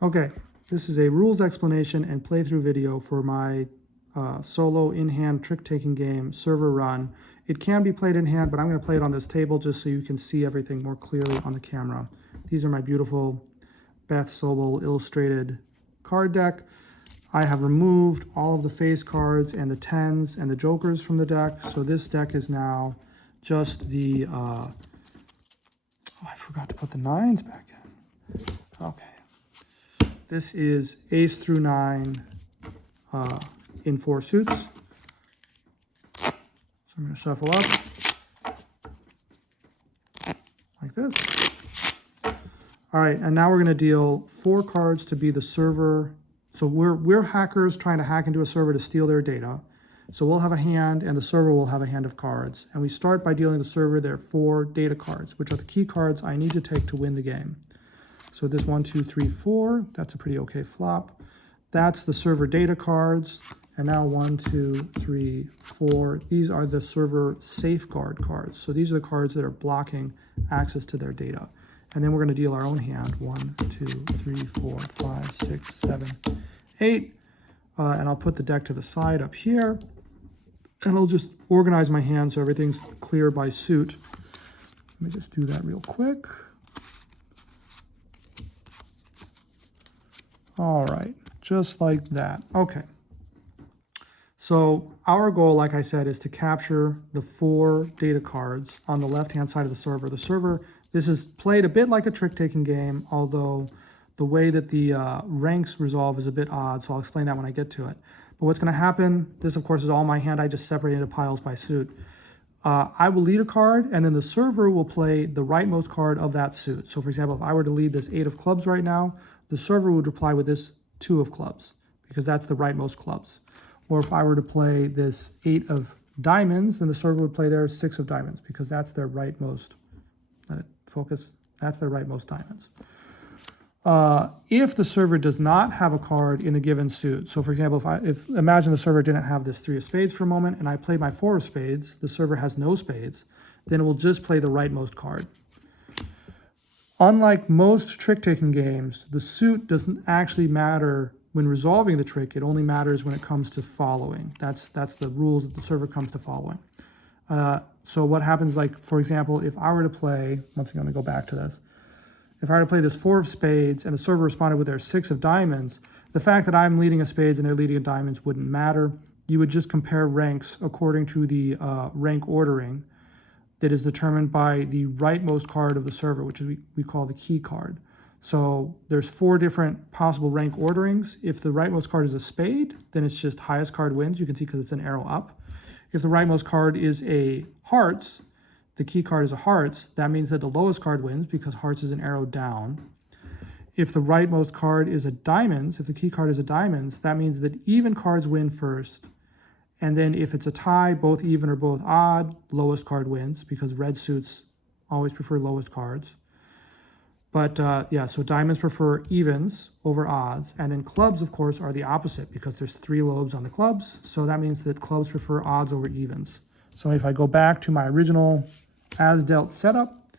Okay, this is a rules explanation and playthrough video for my solo in-hand trick-taking game, Server Run. It can be played in hand, but I'm going to play it on this table just so you can see everything more clearly on the camera. These are my beautiful Beth Sobel illustrated card deck. I have removed all of the face cards and the tens and the jokers from the deck, so this deck is now just the, oh, I forgot to put the nines back in. Okay. This is ace through nine in 4 suits. So I'm going to shuffle up like this. All right, and now we're going to deal 4 cards to be the server. So we're hackers trying to hack into a server to steal their data. So we'll have a hand and the server will have a hand of cards. And we start by dealing the server their 4 data cards, which are the key cards I need to take to win the game. So this 1, 2, 3, 4, that's a pretty okay flop. That's the server data cards. And now 1, 2, 3, 4. These are the server safeguard cards. So these are the cards that are blocking access to their data. And then we're going to deal our own hand. 1, 2, 3, 4, 5, 6, 7, 8. And I'll put the deck to the side up here. And I'll just organize my hand so everything's clear by suit. Let me just do that real quick. All right, just like that. Okay. So our goal, like I said, is to capture the 4 data cards on the left-hand side of the server. The server, this is played a bit like a trick-taking game, although the way that the ranks resolve is a bit odd, so I'll explain that when I get to it. But what's going to happen, this of course is all my hand, I just separated into piles by suit. I will lead a card, and then the server will play the rightmost card of that suit. So for example, if I were to lead this 8 of clubs right now, the server would reply with this 2 of clubs, because that's the rightmost clubs. Or if I were to play this 8 of diamonds, then the server would play their 6 of diamonds, because that's their rightmost, let it focus, that's their rightmost diamonds. If the server does not have a card in a given suit, so for example, if imagine the server didn't have this 3 of spades for a moment, and I played my 4 of spades, the server has no spades, then it will just play the rightmost card. Unlike most trick-taking games, the suit doesn't actually matter when resolving the trick. It only matters when it comes to following. That's the rules that the server comes to following. So what happens, like, for example, if I were to play, once again, I'm going to go back to this. If I were to play this 4 of spades and the server responded with their 6 of diamonds, the fact that I'm leading a spades and they're leading a diamonds wouldn't matter. You would just compare ranks according to the rank ordering that is determined by the rightmost card of the server, which we call the key card. So there's 4 different possible rank orderings. If the rightmost card is a spade, then it's just highest card wins. You can see because it's an arrow up. If the rightmost card is a hearts, the key card is a hearts, that means that the lowest card wins because hearts is an arrow down. If the rightmost card is a diamonds, if the key card is a diamonds, that means that even cards win first. And then if it's a tie, both even or both odd, lowest card wins because red suits always prefer lowest cards. But yeah, so diamonds prefer evens over odds. And then clubs, of course, are the opposite because there's 3 lobes on the clubs. So that means that clubs prefer odds over evens. So if I go back to my original as dealt setup,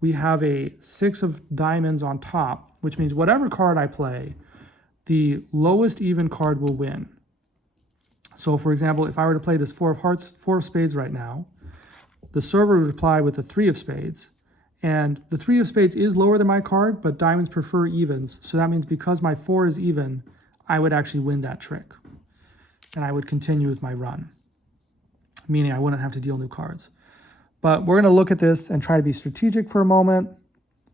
we have a 6 of diamonds on top, which means whatever card I play, the lowest even card will win. So for example, if I were to play this 4 of hearts, 4 of spades right now, the server would reply with the 3 of spades. And the 3 of spades is lower than my card, but diamonds prefer evens. So that means because my 4 is even, I would actually win that trick. And I would continue with my run, meaning I wouldn't have to deal new cards. But we're going to look at this and try to be strategic for a moment.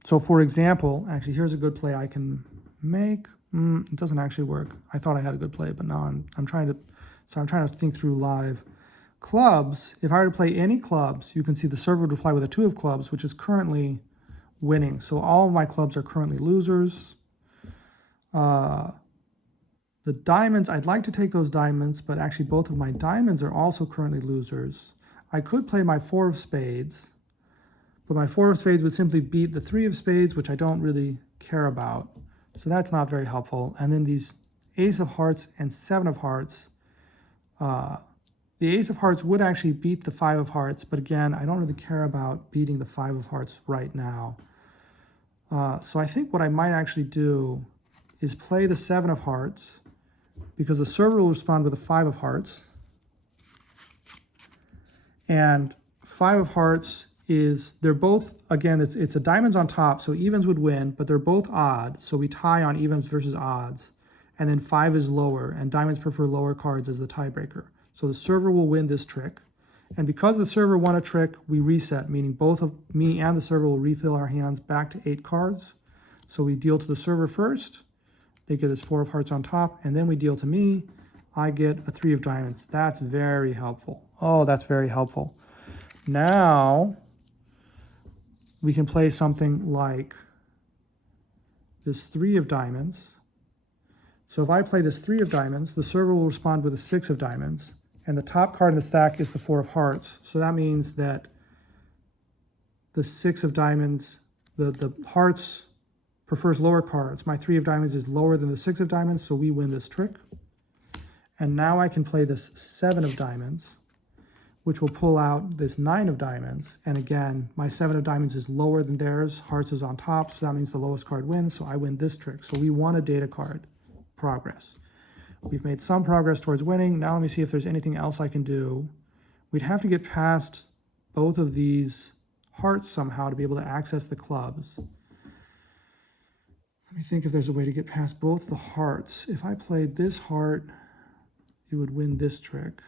So for example, actually, here's a good play I can make. It doesn't actually work. I thought I had a good play, but now I'm trying to think through live. Clubs, if I were to play any clubs, you can see the server would reply with a 2 of clubs, which is currently winning. So all of my clubs are currently losers. The diamonds, I'd like to take those diamonds, but actually both of my diamonds are also currently losers. I could play my 4 of spades, but my 4 of spades would simply beat the 3 of spades, which I don't really care about. So that's not very helpful. And then these ace of hearts and 7 of hearts, the ace of hearts would actually beat the 5 of hearts, but again, I don't really care about beating the 5 of hearts right now. So I think what I might actually do is play the 7 of hearts, because the server will respond with a 5 of hearts. And 5 of hearts is, they're both, again, it's a diamonds on top, so evens would win, but they're both odd, so we tie on evens versus odds. And then 5 is lower, and diamonds prefer lower cards as the tiebreaker. So the server will win this trick. And because the server won a trick, we reset, meaning both of me and the server will refill our hands back to 8 cards. So we deal to the server first, they get this 4 of hearts on top, and then we deal to me, I get a 3 of diamonds. That's very helpful. Oh, that's very helpful. Now, we can play something like this 3 of diamonds. So if I play this 3 of diamonds, the server will respond with a 6 of diamonds, and the top card in the stack is the 4 of hearts. So that means that the 6 of diamonds, the hearts prefers lower cards. My 3 of diamonds is lower than the 6 of diamonds, so we win this trick. And now I can play this 7 of diamonds, which will pull out this 9 of diamonds. And again, my 7 of diamonds is lower than theirs. Hearts is on top, so that means the lowest card wins, so I win this trick. So we won a data card. Progress. We've made some progress towards winning. Now let me see if there's anything else I can do. We'd have to get past both of these hearts somehow to be able to access the clubs. Let me think if there's a way to get past both the hearts. If I played this heart, it would win this trick.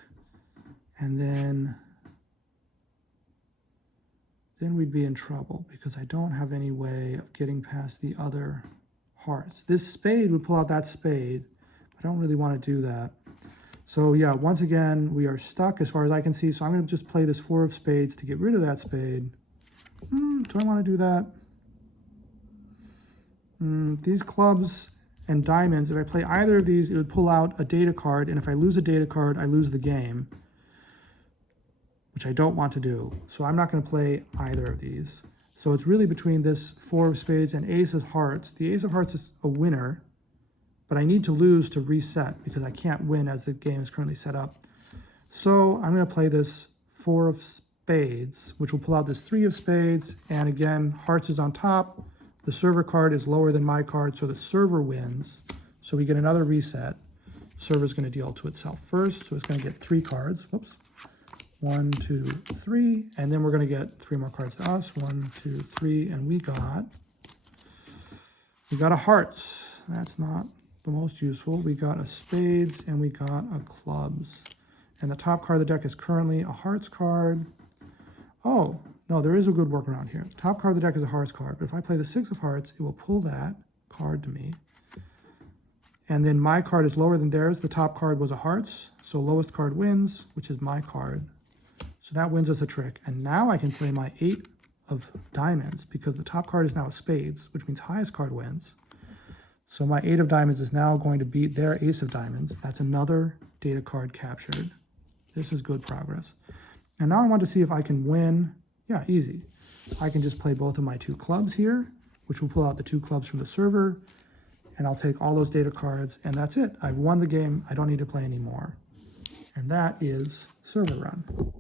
And then we'd be in trouble because I don't have any way of getting past the other hearts. This spade would pull out that spade. I don't really want to do that. So yeah, once again, we are stuck as far as I can see. So I'm going to just play this 4 of spades to get rid of that spade. Do I want to do that? These clubs and diamonds, if I play either of these, it would pull out a data card. And if I lose a data card, I lose the game, which I don't want to do. So I'm not going to play either of these. So it's really between this 4 of spades and ace of hearts. The ace of hearts is a winner, but I need to lose to reset because I can't win as the game is currently set up. So I'm going to play this 4 of spades, which will pull out this 3 of spades. And again, hearts is on top. The server card is lower than my card, so the server wins. So we get another reset. Server's going to deal to itself first, so it's going to get 3 cards. Whoops. 1, 2, 3, and then we're going to get 3 more cards to us. 1, 2, 3, and we got a hearts. That's not the most useful. We got a spades and we got a clubs. And the top card of the deck is currently a hearts card. Oh, no, there is a good workaround here. The top card of the deck is a hearts card, but if I play the 6 of hearts, it will pull that card to me. And then my card is lower than theirs. The top card was a hearts, so lowest card wins, which is my card. So that wins us a trick. And now I can play my 8 of diamonds because the top card is now a spades, which means highest card wins. So my 8 of diamonds is now going to beat their ace of diamonds. That's another data card captured. This is good progress. And now I want to see if I can win. Yeah, easy. I can just play both of my 2 clubs here, which will pull out the 2 clubs from the server. And I'll take all those data cards, and that's it. I've won the game. I don't need to play anymore. And that is server run.